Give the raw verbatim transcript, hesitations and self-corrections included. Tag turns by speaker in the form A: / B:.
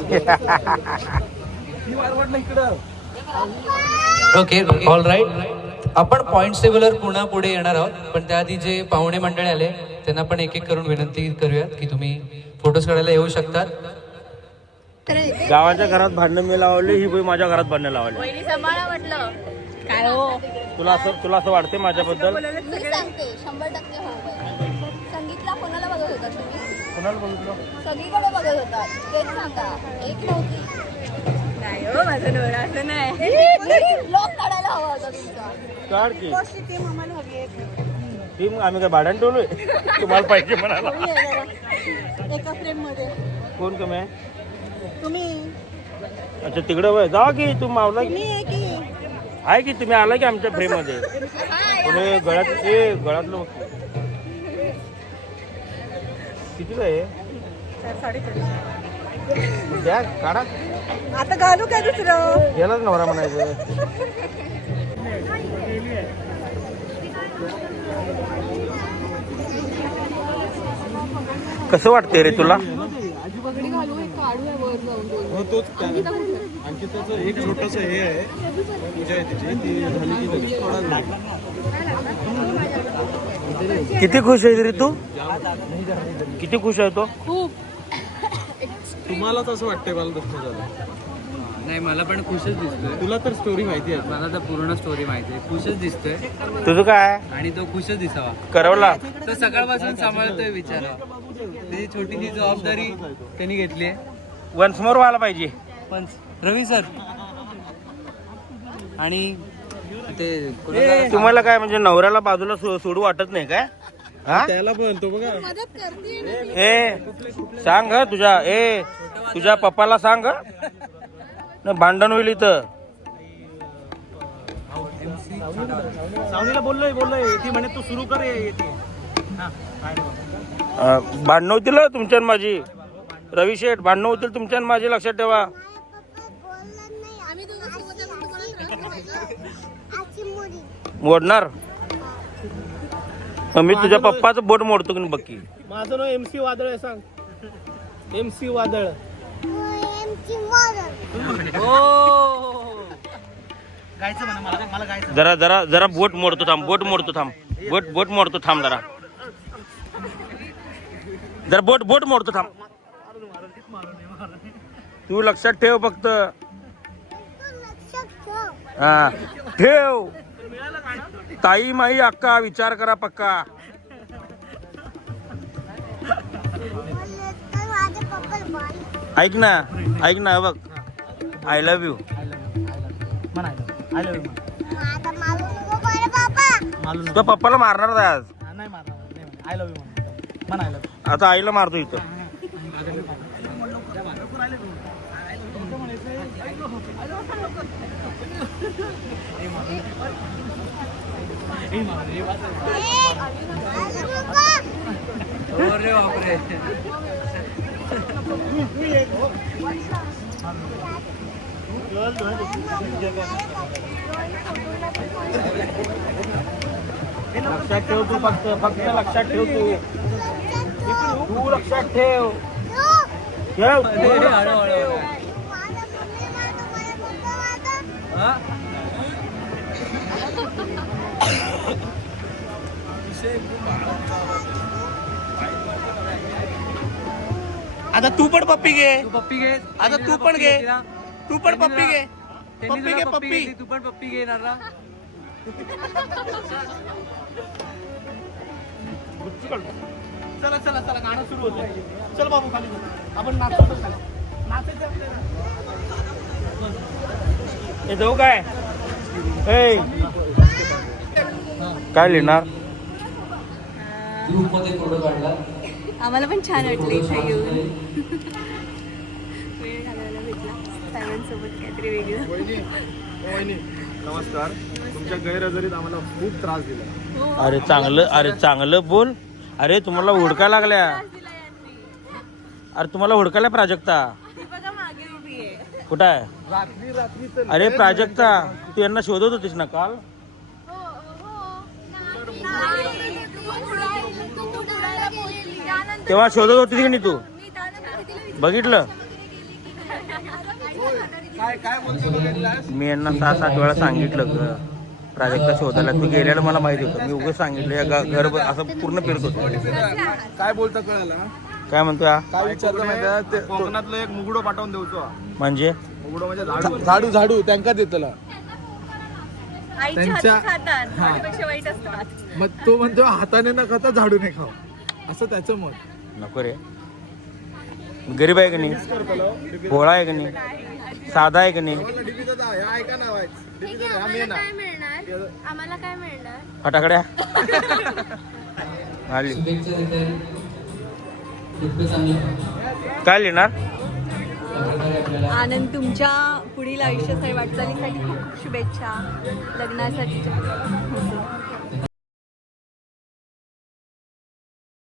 A: Okay all right. आपण points टेबलवर पुन्हा पुढे येणार आहोत, पण त्याआधी जे पाहुणे मंडळी आले त्यांना पण एक एक करून विनंती करूयात की तुम्ही फोटोज काढायला येऊ शकतात.
B: गावाच्या घरात भांडण मी लावले, ही बाई माझ्या घरात भांडण लावले.
C: वहिनी सांभाळा म्हटलं. काय हो
B: तुला असं तुला असं वाटते माझ्याबद्दल?
D: मी सांगते शंभर टक्के हो. संगीतला कोणाला बघत होता तुम्ही?
B: कोणाला बघितलं?
D: सगळीकडे बघत होता. तेच सांगा. एक नव्हती.
C: नाही हो माझा डोळा असं नाही.
D: ब्लॉग काढायला हवा होता तुमचा.
B: काढ की
D: टीम आम्हाला हवी आहे.
B: टीम आम्ही काय भांडण ठेवलोय? तुम्हाला पाहिजे म्हणाला.
D: एका फ्रेम मध्ये
B: कोण कमी आहे?
D: तुम्ही
B: अच्छा तिकडे वय जा की तू मावला की
D: आहे की
B: आहे की तुम्ही आला की आमच्या फ्रेम मध्ये. तुम्ही गळ्यात ए गळ्यातलं बघ. कितीला आहे? द्या काढा.
D: आता घालू काय दुसरं?
B: गेलाच नवरा म्हणायचं. कसं वाटतंय रे तुला?
E: हो तोच अंकिताचं एक छोटस हे आहे, पूजा आहे तिची, ती झाली की लगेच थोडा
B: किती खुश आहे रे तू? किती खुश आहे तो?
C: खूप.
E: तुम्हालाच असं वाटतंय मला दुःख झालं?
A: नाही मला पण खुशच दिसतोय.
E: तुला तर स्टोरी माहिती आहे.
A: मला तर पूर्ण स्टोरी माहिती आहे. खुशच दिसतोय
B: तुझं काय
A: आणि तो खुशच दिसावा.
B: करवला
A: तो सकाळपासून सांभाळतोय बिचारा. त्याची छोटीशी जबाबदारी त्यांनी घेतली आहे.
B: वन्स मोर व्हायला पाहिजे.
A: पण रवी सर आणि ते कोणाला-
B: तुम्हाला काय म्हणजे नवऱ्याला बाजूला सो- सोडू वाटत नाही काय? हा
E: त्याला पण तो बघा
B: ए सांग हं तुझ्या ए तुझ्या पप्पाला सांग हं. नाही भांडण होईल इथं.
E: सावनीला बोललोय बोललोय ती म्हणे तू सुरू कर येते.
B: अं, भांडणं होतील हं तुमच्या आणि माझी. रवी शेठ भांडणं होतील तुमच्या आणि माझी, लक्षात ठेवा. मोडणार मग मी तुझ्या पप्पाचं बोट मोडतो की बक्की.
E: माझं नाव एमसी वादळ आहे. सांग एमसी वादळ.
B: जरा जरा जरा बोट मोडतो थांब. बोट मोडतो थांब. बोट बोट मोडतो थांब जरा. जरा बोट बोट मोडतो थांब. तू लक्षात ठेव फक्त. हा ठेव. ताई माई अक्का विचार करा पक्का. ऐक ना ऐक ना बघ. I love you. तो पप्पाला मारणार आहे आज. आता आईला मारतो इथं.
A: अरे बापरे.
B: लक्षात ठेव तू फक्त फक्त लक्षात ठेव तू. तू लक्षात ठेव. ठेव आता तू पण पप्पी घे.
A: तू पप्पी घे.
B: आता तू पण घे. तू पण पप्पी घे. पप्पी घे पप्पी.
A: तू पण पप्पी घे ना.
E: चला चला चला गाणं सुरू होतं. चल बाबू खाली आपण नाचतो.
B: हे जाऊ काय ए काय लिहिणार?
A: ग्रुपमध्ये फोटो काढला.
C: आम्हाला पण छान वाटलं इथे येऊन. वेळ घालवायला भेटला सगळ्यांसोबत काहीतरी वेगळं.
E: वहिनी वहिनी नमस्कार. तुमच्या गैरहजेरीत आम्हाला खूप त्रास दिला.
B: अरे चांगलं अरे चांगलं बोल. अरे तुम्हाला हुडकायला लागल्या. अरे तुम्हाला हुडकायला प्राजक्ता कुठं आहे?
E: रात्री रात्री
B: अरे प्राजक्ता तू यांना शोधत होतीस ना काल? तेव्हा शोधत होतीस की नाही तू? बघितलं
E: काय काय बोलतो बघितलास?
B: मी यांना सहा सात वेळा सांगितलं ग प्राजक्ता शोधायला. तू गेल्याला मला माहिती होतं. मी उगाच सांगितलं या गा- घर असं पूर्ण फिरत होतो.
E: काय बोलता कळाला?
B: काय म्हणतो हा?
E: काय विचारलं माहिती आहे? ते कोकणातलं एक मुगडो पाठवून देऊचो.
B: म्हणजे
E: मुगडो म्हणजे झाडू झाडू झाडू त्यांका देतला.
C: आईच्या
E: त्यांच्या-
C: हातचं खातात त्यापेक्षा वाईट असतात.
E: मग तो म्हणतो हाताने न खाता झाडू नाही खाऊ, असं त्याचं मत.
B: नको रे. गरीब आहे का नाही? भोळा आहे का नाही? साधा आहे का नाही?
E: ऐका ना
D: काय मिळणार आम्हाला काय मिळणार
B: फटाकड्या आली.
A: शुभेच्छा देतात. खूपच चांगलं.
B: काय लिहिणार?
A: आपल्याला
C: आनंद तुमच्या पुढील आयुष्यासाठी वाटचालीसाठी खूप खूप शुभेच्छा लग्नासाठी